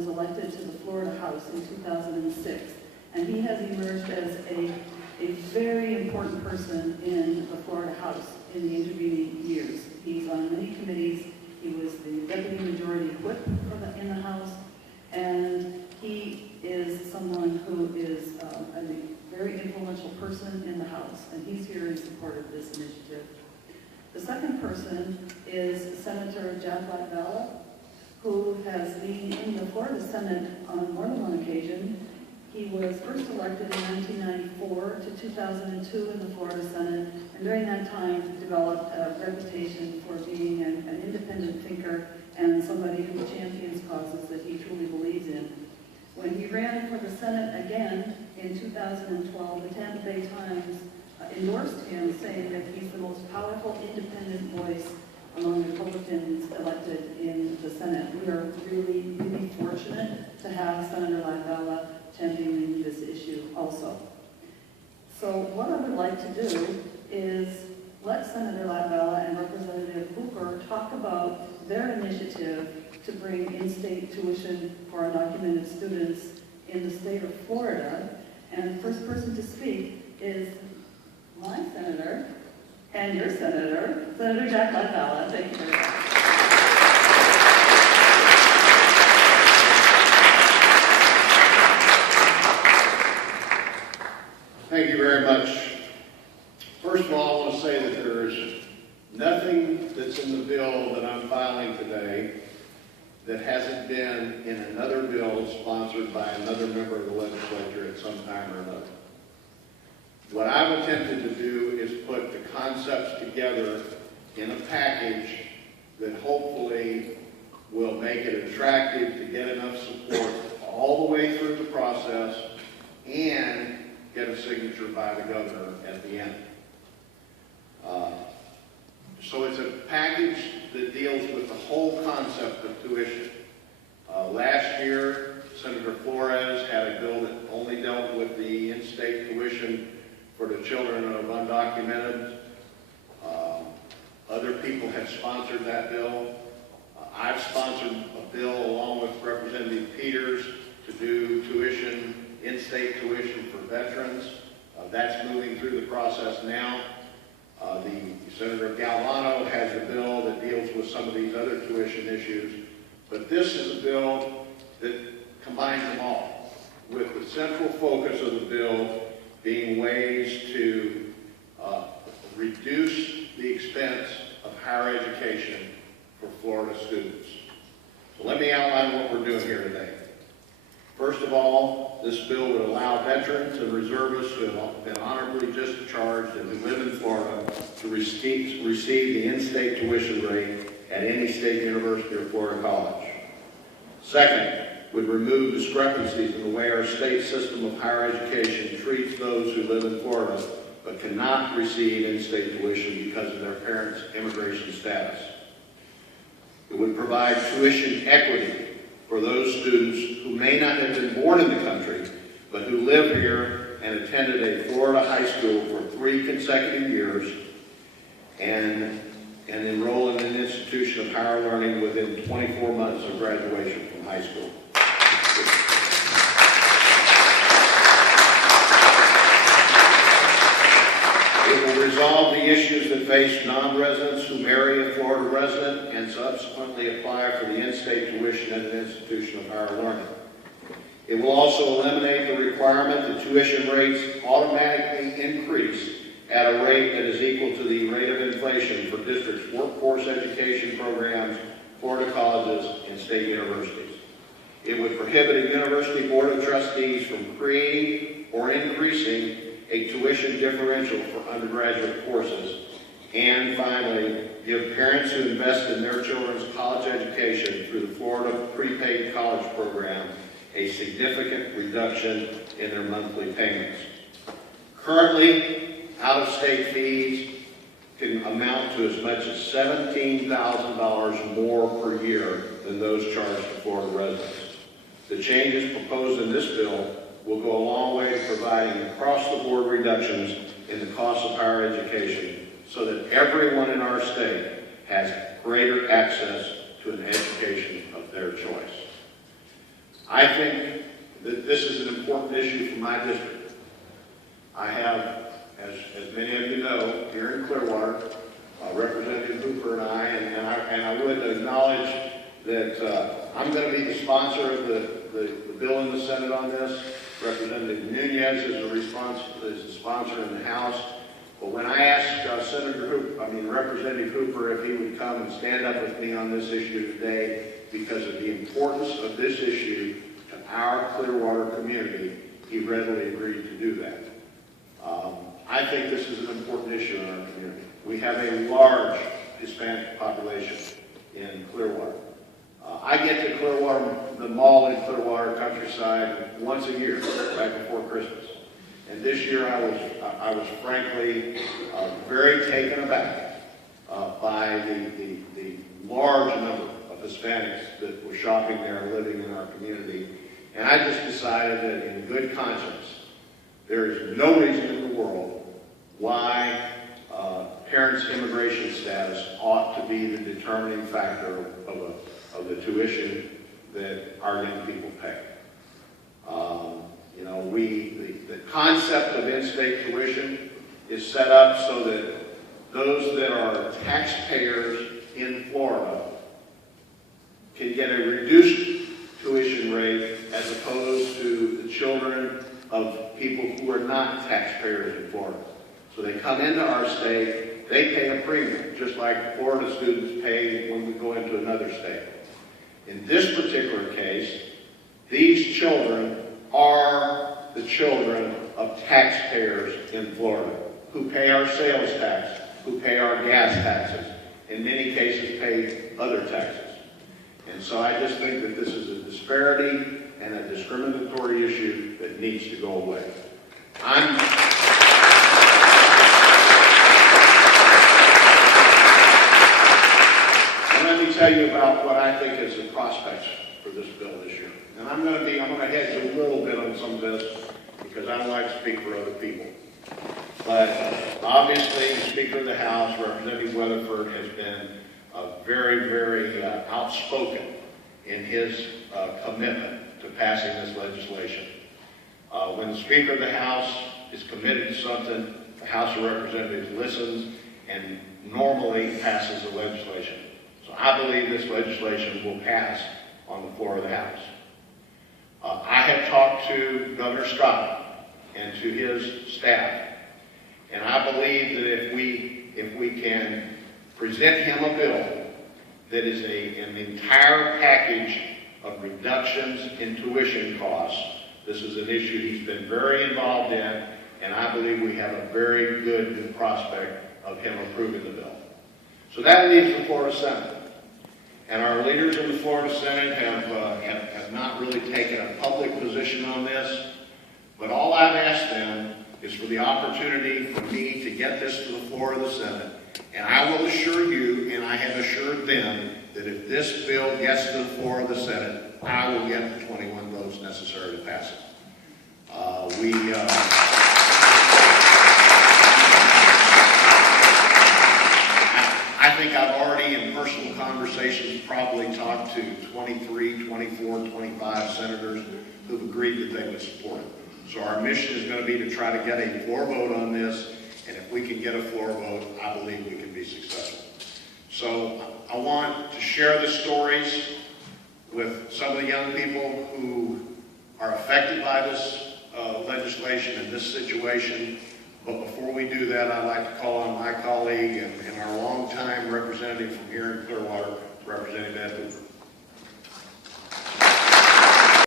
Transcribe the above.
was elected to the Florida House in 2006, and he has emerged as a very important person in the Florida House in the intervening years. He's on many committees. He was the Deputy Majority Whip in the House, and he is someone who is a very influential person in the House, and he's here in support of this initiative. The second person is Senator Latvala, who has been in the Florida Senate on more than one occasion. He was first elected in 1994 to 2002 in the Florida Senate, and during that time developed a reputation for being an independent thinker and somebody who champions causes that he truly believes in. When he ran for the Senate again in 2012, the Tampa Bay Times endorsed him, saying that he's the most powerful independent voice among Republicans elected in the Senate. We are really, really fortunate to have Senator Latvala championing this issue also. So what I would like to do is let Senator Latvala and Representative Booker talk about their initiative to bring in-state tuition for undocumented students in the state of Florida. And the first person to speak is my senator and your senator, Senator Latvala. Thank you very much. Thank you very much. First of all, I want to say that there is nothing that's in the bill that I'm filing today that hasn't been in another bill sponsored by another member of the legislature at some time or another. What I've attempted to do is put the concepts together in a package that hopefully will make it attractive to get enough support all the way through the process and get a signature by the governor at the end. So it's a package that deals with the whole concept of tuition. Last year, Senator Flores had a bill that only dealt with the in-state tuition for the children of undocumented. Other people have sponsored that bill. I've sponsored a bill along with Representative Peters to do tuition, in-state tuition for veterans. That's moving through the process now. Senator Galvano has a bill that deals with some of these other tuition issues. But this is a bill that combines them all, with the central focus of the bill being ways to reduce the expense of higher education for Florida students. So let me outline what we're doing here today. First of all, this bill would allow veterans and reservists who have been honorably discharged and who live in Florida to receive the in-state tuition rate at any state university or Florida college. Second, would remove discrepancies in the way our state system of higher education treats those who live in Florida but cannot receive in-state tuition because of their parents' immigration status. It would provide tuition equity for those students who may not have been born in the country, but who live here and attended a Florida high school for 3 consecutive years and enroll in an institution of higher learning within 24 months of graduation from high school. It will resolve the issues that face non-residents who marry a Florida resident and subsequently apply for the in-state tuition at an institution of higher learning. It will also eliminate the requirement that tuition rates automatically increase at a rate that is equal to the rate of inflation for districts' workforce education programs, Florida colleges, and state universities. It would prohibit a university board of trustees from creating or increasing a tuition differential for undergraduate courses. And finally, give parents who invest in their children's college education through the Florida prepaid college program a significant reduction in their monthly payments. Currently, out-of-state fees can amount to as much as $17,000 more per year than those charged to Florida residents. The changes proposed in this bill will go a long way to providing across-the-board reductions in the cost of higher education so that everyone in our state has greater access to an education of their choice. I think that this is an important issue for my district. I have, as many of you know, here in Clearwater, Representative Hooper and I would acknowledge that I'm going to be the sponsor of the bill in the Senate on this. Representative Nunez is the sponsor in the House. But when I asked Representative Hooper if he would come and stand up with me on this issue today because of the importance of this issue to our Clearwater community, he readily agreed to do that. I think this is an important issue in our community. We have a large Hispanic population in Clearwater. I get to Clearwater, the mall in Clearwater countryside, once a year, right before Christmas. And this year I was frankly very taken aback by the large number of Hispanics that were shopping there, living in our community. And I just decided that in good conscience, there is no reason in the world why parents' immigration status ought to be the determining factor of the tuition that our young people pay. The concept of in-state tuition is set up so that those that are taxpayers in Florida can get a reduced tuition rate as opposed to the children of people who are not taxpayers in Florida. So they come into our state, they pay a premium, just like Florida students pay when we go into another state. In this particular case, these children are the children of taxpayers in Florida who pay our sales tax, who pay our gas taxes, in many cases pay other taxes. And so I just think that this is a disparity and a discriminatory issue that needs to go away. Let me tell you about what I think is the prospects for this bill this year. And I'm going to hedge a little bit on some of this because I don't like to speak for other people. But obviously, the Speaker of the House, Representative Weatherford, has been very, very outspoken in his commitment to passing this legislation. When the Speaker of the House is committed to something, the House of Representatives listens and normally passes the legislation. So I believe this legislation will pass on the floor of the House. I have talked to Governor Scott and to his staff, and I believe that if we can present him a bill that is an entire package of reductions in tuition costs, this is an issue he's been very involved in, and I believe we have a very good prospect of him approving the bill. So that leaves the Florida Senate. And our leaders in the Florida Senate have not really taken a public position on this, but all I've asked them is for the opportunity for me to get this to the floor of the Senate, and I will assure you, and I have assured them, that if this bill gets to the floor of the Senate, I will get the 21 votes necessary to pass it. I think I've already, in personal conversations, probably talked to 23, 24, 25 senators who've agreed that they would support it. So our mission is going to be to try to get a floor vote on this, and if we can get a floor vote, I believe we can be successful. So I want to share the stories with some of the young people who are affected by this legislation and this situation. But before we do that, I'd like to call on my colleague and our longtime representative from here in Clearwater,